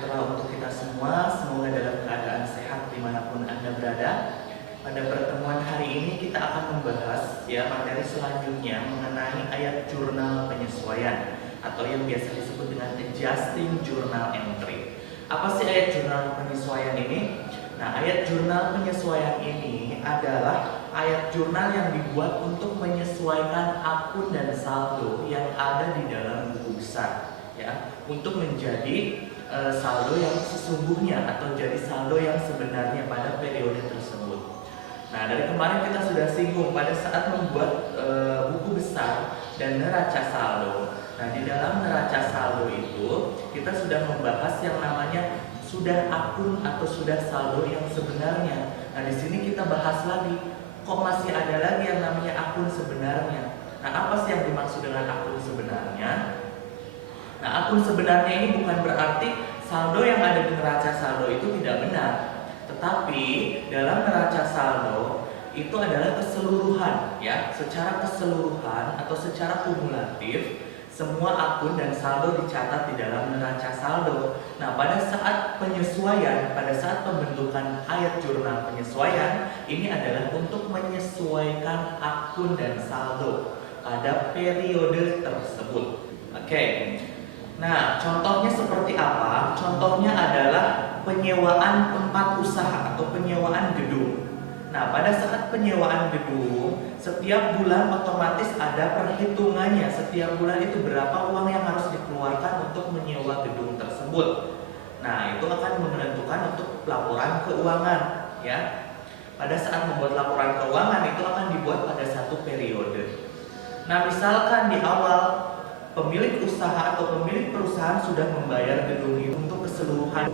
sejahtera untuk kita semua. Semoga dalam keadaan sehat dimanapun Anda berada. Pada pertemuan hari ini kita akan membahas materi selanjutnya mengenai ayat jurnal penyesuaian atau yang biasa disebut dengan adjusting journal entry. Apa sih ayat jurnal penyesuaian ini? Nah, ayat jurnal penyesuaian ini adalah ayat jurnal yang dibuat untuk menyesuaikan akun dan saldo yang ada di dalam buku besar, untuk menjadi saldo yang sesungguhnya atau jadi saldo yang sebenarnya pada periode tersebut. Nah, dari kemarin kita sudah singgung pada saat membuat buku besar dan neraca saldo. Nah, di dalam neraca saldo itu kita sudah membahas yang namanya sudah akun atau sudah saldo yang sebenarnya. Nah, di sini kita bahas lagi, kok masih ada lagi yang namanya akun sebenarnya. Nah, apa sih yang dimaksud dengan akun sebenarnya? Nah, akun sebenarnya ini bukan berarti saldo yang ada di neraca saldo itu tidak benar. Tetapi dalam neraca saldo itu adalah keseluruhan, secara keseluruhan atau secara kumulatif semua akun dan saldo dicatat di dalam neraca saldo. Nah, pada saat penyesuaian, pada saat pembentukan ayat jurnal penyesuaian, ini adalah untuk menyesuaikan akun dan saldo pada periode tersebut. Oke. Nah, contohnya seperti apa? Contohnya adalah penyewaan tempat usaha atau penyewaan gedung. Nah, pada saat penyewaan gedung, setiap bulan otomatis ada perhitungannya. Setiap bulan itu berapa uang yang harus dikeluarkan untuk menyewa gedung tersebut. Nah, itu akan menentukan untuk laporan keuangan, Pada saat membuat laporan keuangan itu akan dibuat pada satu periode. Nah, misalkan di awal pemilik usaha atau pemilik perusahaan sudah membayar gedung itu untuk keseluruhan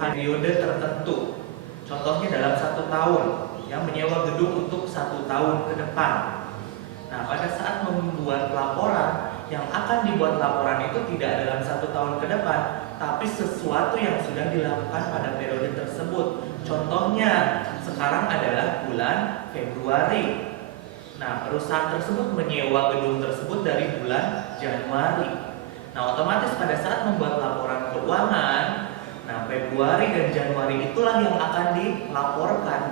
periode tertentu. Contohnya dalam 1 tahun, menyewa gedung untuk 1 tahun ke depan. Nah, pada saat membuat laporan, yang akan dibuat laporan itu tidak dalam 1 tahun ke depan, tapi sesuatu yang sudah dilakukan pada periode tersebut. Contohnya sekarang adalah bulan Februari. Nah, perusahaan tersebut menyewa gedung tersebut dari bulan Januari. Nah, otomatis pada saat membuat laporan keuangan, Februari dan Januari itulah yang akan dilaporkan.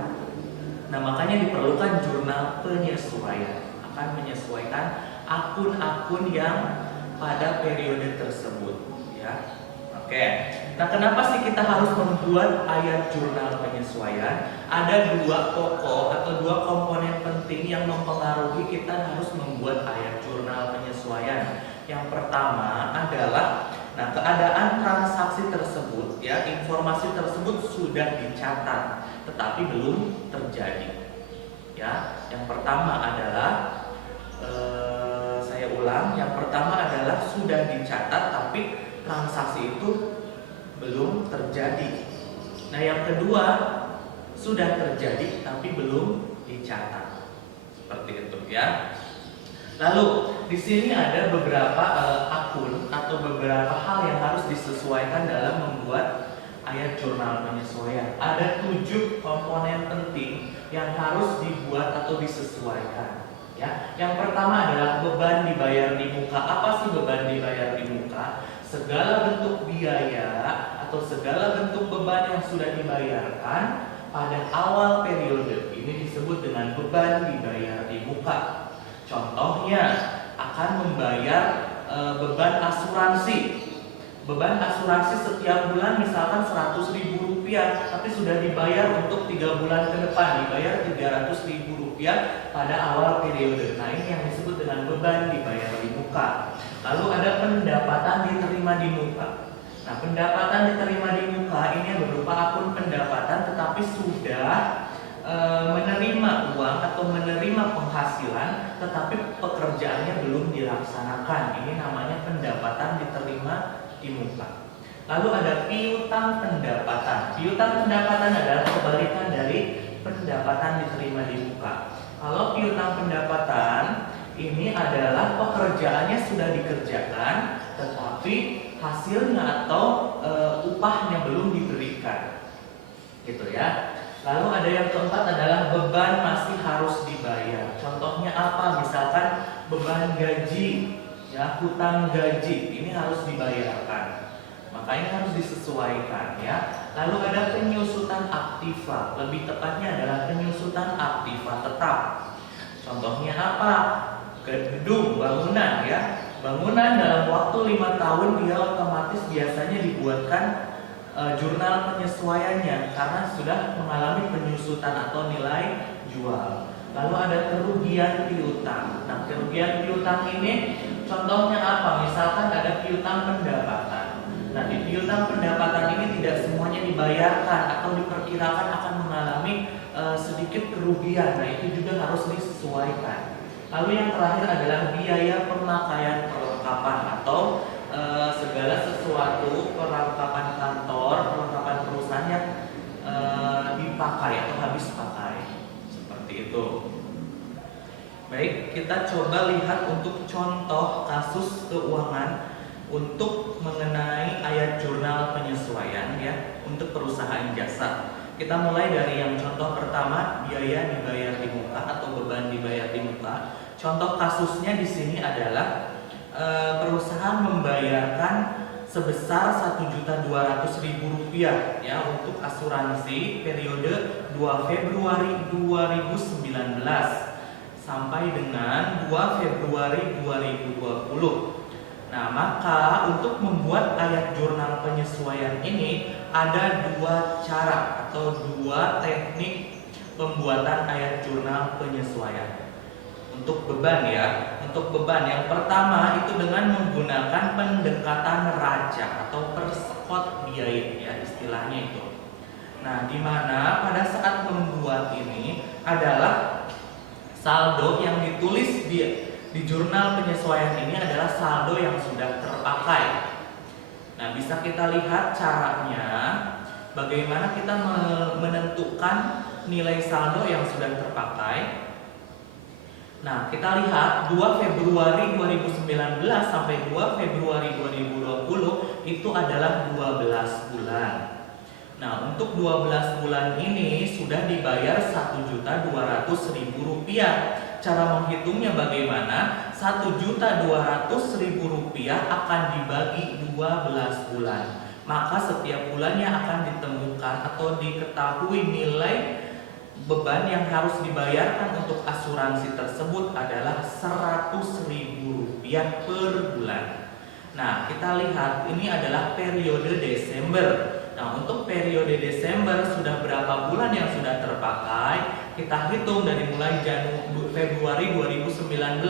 Nah, makanya diperlukan jurnal penyesuaian. Akan menyesuaikan akun-akun yang pada periode tersebut, Oke. Nah, kenapa sih kita harus membuat ayat jurnal penyesuaian? Ada 2 pokok atau 2 komponen penting yang mempengaruhi kita harus membuat ayat jurnal penyesuaian. Yang pertama adalah keadaan transaksi tersebut, informasi tersebut sudah dicatat tetapi belum terjadi. Yang pertama adalah saya ulang, yang pertama adalah sudah dicatat tapi transaksi itu belum terjadi. Nah, yang kedua sudah terjadi tapi belum dicatat. Seperti itu, Lalu di sini ada beberapa akun atau beberapa hal yang harus disesuaikan dalam membuat ayat jurnal penyesuaian. Ada 7 komponen penting yang harus dibuat atau disesuaikan. Yang pertama adalah beban dibayar di muka. Apa sih beban dibayar di muka? Segala bentuk biaya atau segala bentuk beban yang sudah dibayarkan pada awal periode ini disebut dengan beban dibayar di muka. Contohnya akan membayar beban asuransi. Beban asuransi setiap bulan misalkan Rp100.000, tapi sudah dibayar untuk 3 bulan ke depan, dibayar Rp300.000 pada awal periode. Nah, ini yang disebut dengan beban dibayar di muka. Lalu ada pendapatan diterima di muka. Nah, pendapatan diterima di muka ini berupa akun pendapatan tetapi sudah menerima uang atau menerima penghasilan tetapi pekerjaannya belum dilaksanakan. Ini namanya pendapatan diterima di muka. Lalu ada piutang pendapatan. Piutang pendapatan adalah kebalikan dari pendapatan diterima di muka. Kalau piutang pendapatan ini adalah pekerjaannya sudah dikerjakan tetapi hasilnya atau upahnya belum diberikan, Lalu ada yang keempat adalah beban masih harus dibayar. Contohnya apa? Misalkan beban gaji, hutang gaji ini harus dibayarkan. Makanya harus disesuaikan ya. Lalu ada penyusutan aktiva, lebih tepatnya adalah penyusutan aktiva tetap. Contohnya apa? Gedung, bangunan ya. Bangunan dalam waktu 5 tahun dia otomatis biasanya dibuatkan jurnal penyesuaiannya karena sudah mengalami penyusutan atau nilai jual. Lalu ada kerugian piutang. Nah, kerugian piutang ini contohnya apa? Misalkan ada piutang pendapatan. Nah, di piutang pendapatan ini tidak semuanya dibayarkan atau diperkirakan akan mengalami sedikit kerugian. Nah, itu juga harus disesuaikan. Lalu yang terakhir adalah biaya pemakaian perlengkapan atau segala sesuatu perlengkapan kantor, perlengkapan perusahaan yang dipakai atau habis pakai. Seperti itu. Baik, kita coba lihat untuk contoh kasus keuangan untuk mengenai ayat jurnal penyesuaian ya untuk perusahaan jasa. Kita mulai dari yang contoh pertama, biaya dibayar di muka atau beban dibayar di muka. Contoh kasusnya di sini adalah perusahaan membayarkan sebesar Rp1.200.000 ya untuk asuransi periode 2 Februari 2019 sampai dengan 2 Februari 2020. Nah, maka untuk membuat ayat jurnal penyesuaian ini ada 2 cara atau 2 teknik pembuatan ayat jurnal penyesuaian. Untuk beban ya, untuk beban yang pertama itu dengan menggunakan pendekatan raja atau persekot biaya ya istilahnya itu. Nah, di mana pada saat membuat ini adalah saldo yang ditulis di jurnal penyesuaian ini adalah saldo yang sudah terpakai. Nah, bisa kita lihat caranya bagaimana kita menentukan nilai saldo yang sudah terpakai. Nah, kita lihat 2 Februari 2019 sampai 2 Februari 2020 itu adalah 12 bulan. Nah, untuk 12 bulan ini sudah dibayar Rp1.200.000. Cara menghitungnya bagaimana? Rp1.200.000 akan dibagi 12 bulan. Maka setiap bulannya akan ditemukan atau diketahui nilai beban yang harus dibayarkan untuk asuransi tersebut adalah Rp100.000 per bulan. Nah, kita lihat ini adalah periode Desember. Nah, untuk periode Desember sudah berapa bulan yang sudah terpakai? Kita hitung dari mulai Februari 2019,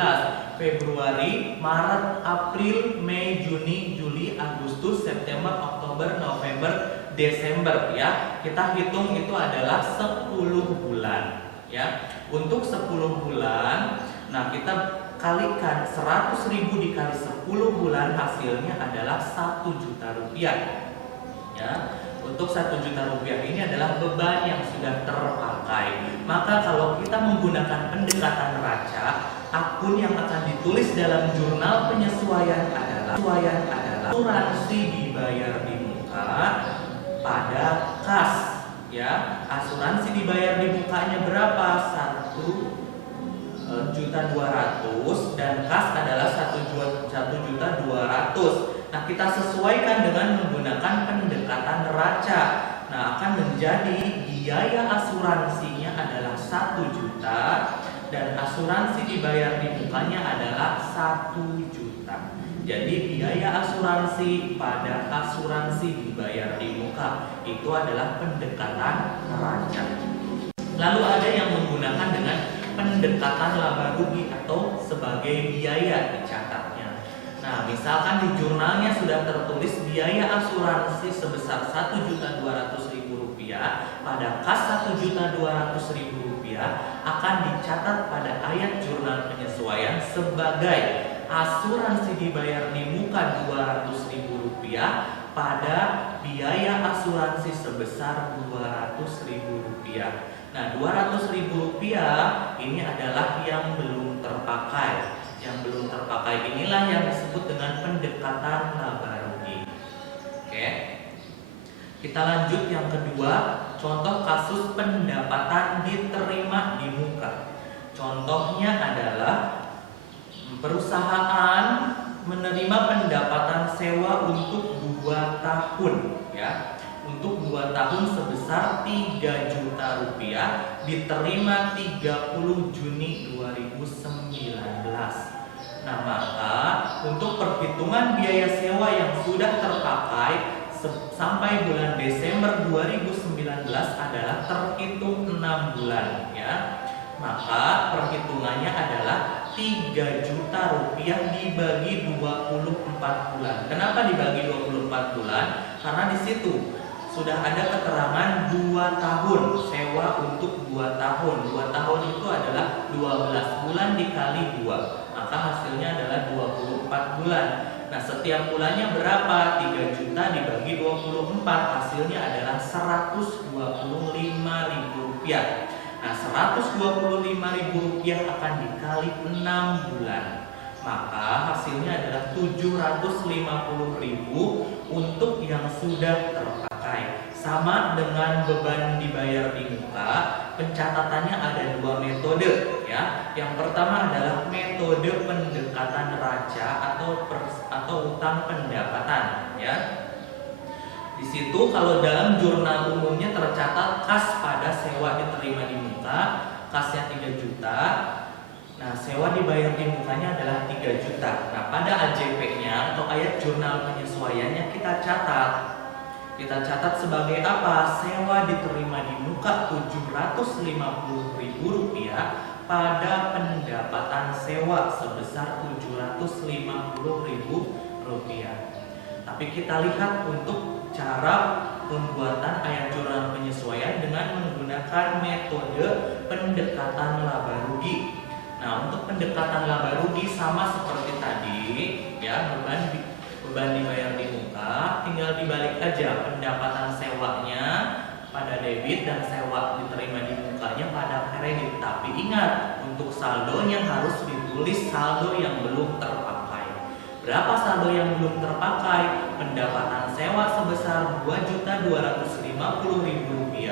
Februari, Maret, April, Mei, Juni, Juli, Agustus, September, Oktober, November, Desember ya. Kita hitung itu adalah 10 bulan ya. Untuk 10 bulan, nah kita kalikan 100.000 dikali 10 bulan hasilnya adalah Rp1.000.000 ya. Untuk Rp1.000.000 ini adalah beban yang sudah terpakai. Maka kalau kita menggunakan pendekatan raca, akun yang akan ditulis dalam jurnal penyesuaian adalah asuransi dibayar di muka pada kas ya. Asuransi dibayar di mukanya berapa? 1.200.000 dan kas adalah 1.200.000. Nah, kita sesuaikan dengan menggunakan pendekatan raca. Nah, akan menjadi biaya asuransinya adalah 1 juta dan asuransi dibayar di mukanya adalah 1 juta. Jadi biaya asuransi pada asuransi dibayar di muka itu adalah pendekatan raca. Lalu ada yang menggunakan dengan pendekatan laba rugi atau sebagai biaya dicatatnya. Nah, misalkan di jurnalnya sudah tertulis biaya asuransi sebesar Rp1.200.000 pada kas Rp1.200.000 akan dicatat pada ayat jurnal penyesuaian sebagai asuransi dibayar di muka Rp200.000 pada biaya asuransi sebesar Rp200.000. Nah, Rp200.000 ini adalah yang belum terpakai. Yang belum terpakai inilah yang disebut dengan pendekatan laba rugi. Oke. Kita lanjut yang kedua, contoh kasus pendapatan diterima di muka. Contohnya adalah perusahaan menerima pendapatan sewa untuk 2 2 tahun ya. Untuk 2 tahun sebesar 3 juta rupiah, diterima 30 Juni 2019. Nah, maka untuk perhitungan biaya sewa yang sudah terpakai sampai bulan Desember 2019 adalah terhitung 6 bulan ya. Maka perhitungannya adalah 3 juta rupiah dibagi 24 bulan. Kenapa dibagi 24 bulan? Karena di situ sudah ada keterangan 2 tahun, sewa untuk 2 tahun. 2 tahun itu adalah 12 bulan dikali 2, maka hasilnya adalah 24 bulan. Nah, setiap bulannya berapa? 3 juta dibagi 24, hasilnya adalah Rp125.000. Nah, Rp125.000 akan dikali 6 bulan, maka hasilnya adalah Rp750.000 untuk yang sudah terpakai. Sama dengan beban dibayar di muka, pencatatannya ada 2 metode ya. Yang pertama adalah metode pendekatan raja atau utang pendapatan ya. Di situ kalau dalam jurnal umumnya tercatat kas pada sewa diterima di muka, kasnya 3 juta. Nah, sewa dibayar di mukanya adalah 3 juta. Nah, pada AJP-nya atau ayat jurnal penyesuaiannya kita catat sebagai apa? Sewa diterima di muka Rp750.000 pada pendapatan sewa sebesar Rp750.000. Tapi kita lihat untuk cara pembuatan ayat jurnal penyesuaian dengan menggunakan metode pendekatan laba rugi. Nah, untuk pendekatan laba rugi sama seperti tadi ya, beban dibayar di muka, tinggal dibalik aja pendapatan sewanya pada debit dan sewa diterima di mukanya pada kredit. Tapi ingat, untuk saldonya harus ditulis saldo yang belum terpakai. Berapa saldo yang belum terpakai? Pendapatan sewa sebesar Rp2.250.000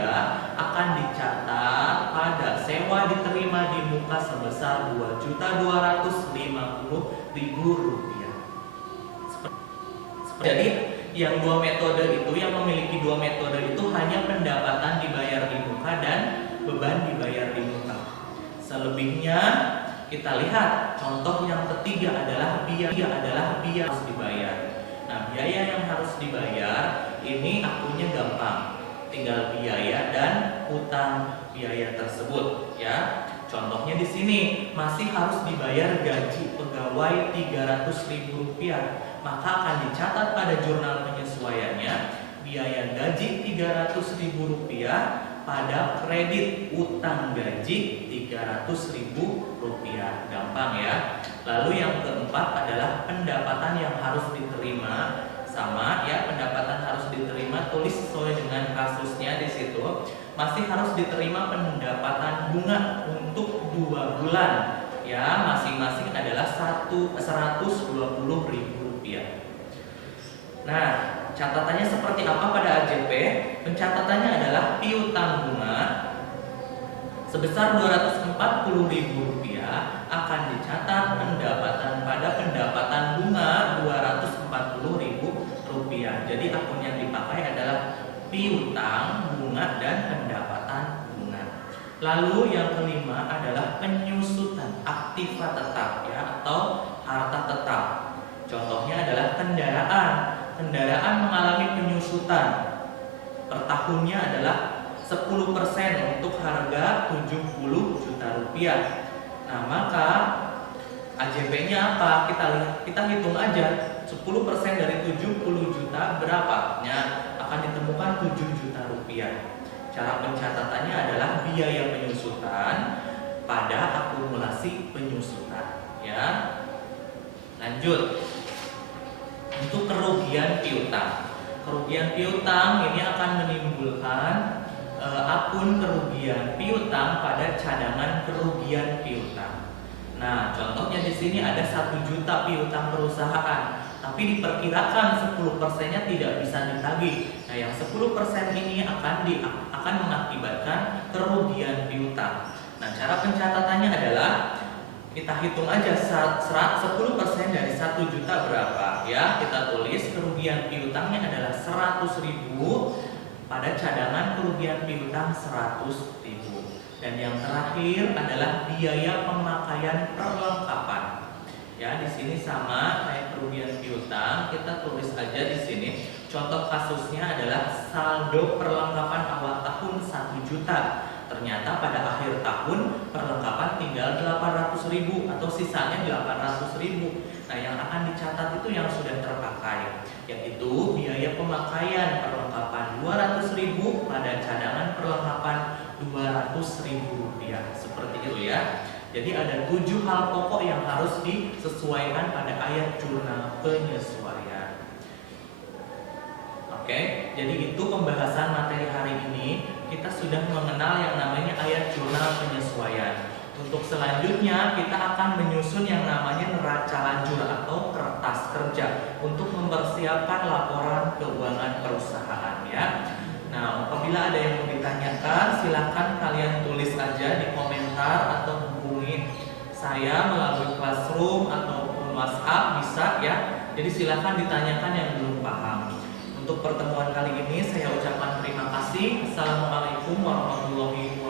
akan dicatat pada sewa diterima di muka sebesar Rp2.250.000. Jadi yang 2 metode itu, yang memiliki 2 metode itu hanya pendapatan dibayar di muka dan beban dibayar di muka. Selebihnya kita lihat contoh yang ketiga adalah biaya harus dibayar. Nah, biaya yang harus dibayar ini akunnya gampang, tinggal biaya dan utang biaya tersebut ya. Contohnya di sini masih harus dibayar gaji pegawai Rp300.000, maka akan dicatat pada jurnal penyesuaiannya biaya gaji Rp300.000 pada kredit utang gaji Rp300.000. Gampang ya. Lalu yang keempat adalah pendapatan yang harus diterima. Sama ya, pendapatan harus diterima, tulis sesuai dengan kasusnya di situ. Masih harus diterima pendapatan bunga untuk 2 bulan ya, masing-masing adalah Rp120.000. Nah, catatannya seperti apa pada AJP? Pencatatannya adalah piutang bunga sebesar Rp240.000 akan dicatat pendapatan pada pendapatan bunga Rp240.000. Jadi akun yang dipakai adalah piutang, bunga, dan pendapatan bunga. Lalu yang kelima adalah penyusutan aktiva tetap ya, atau harta tetap. Contohnya adalah kendaraan. Kendaraan mengalami penyusutan. Per tahunnya adalah 10% untuk harga Rp70 juta. Nah, maka AJP-nya apa? Kita hitung aja. 10% dari 70 juta berapa? Ya, akan ditemukan Rp7 juta. Cara pencatatannya adalah biaya penyusutan pada akumulasi penyusutan ya. Lanjut. Untuk kerugian piutang. Kerugian piutang ini akan menimbulkan akun kerugian piutang pada cadangan kerugian piutang. Nah, contohnya di sini ada 1 juta piutang perusahaan, tapi diperkirakan 10%-nya tidak bisa ditagih. Nah, yang 10% ini akan mengakibatkan kerugian piutang. Nah, cara pencatatannya adalah Kita hitung aja 10% dari 1 juta berapa ya. Kita tulis kerugian piutangnya adalah 100.000 pada cadangan kerugian piutang 100.000. Dan yang terakhir adalah biaya pemakaian perlengkapan. Ya, di sini sama kayak kerugian piutang, kita tulis aja di sini. Contoh kasusnya adalah saldo perlengkapan awal tahun 1 juta. Ternyata pada akhir tahun perlengkapan tinggal 800.000 atau sisanya 800.000. Nah, yang akan dicatat itu yang sudah terpakai, yaitu biaya pemakaian perlengkapan 200.000 pada cadangan perlengkapan 200.000 rupiah. Seperti itu ya. Jadi ada 7 hal pokok yang harus disesuaikan pada ayat jurnal penyesuaian. Oke, jadi itu pembahasan materi hari ini. Kita sudah mengenal yang namanya ayat jurnal penyesuaian. Untuk selanjutnya kita akan menyusun yang namanya neraca lanjur atau kertas kerja untuk mempersiapkan laporan keuangan perusahaan ya. Nah, apabila ada yang mau ditanyakan, silakan kalian tulis aja di komentar atau hubungi saya melalui Classroom ataupun WhatsApp bisa ya. Jadi silakan ditanyakan yang belum paham. Untuk pertemuan kali ini saya ucapkan terima kasih. Assalamualaikum warahmatullahi wabarakatuh.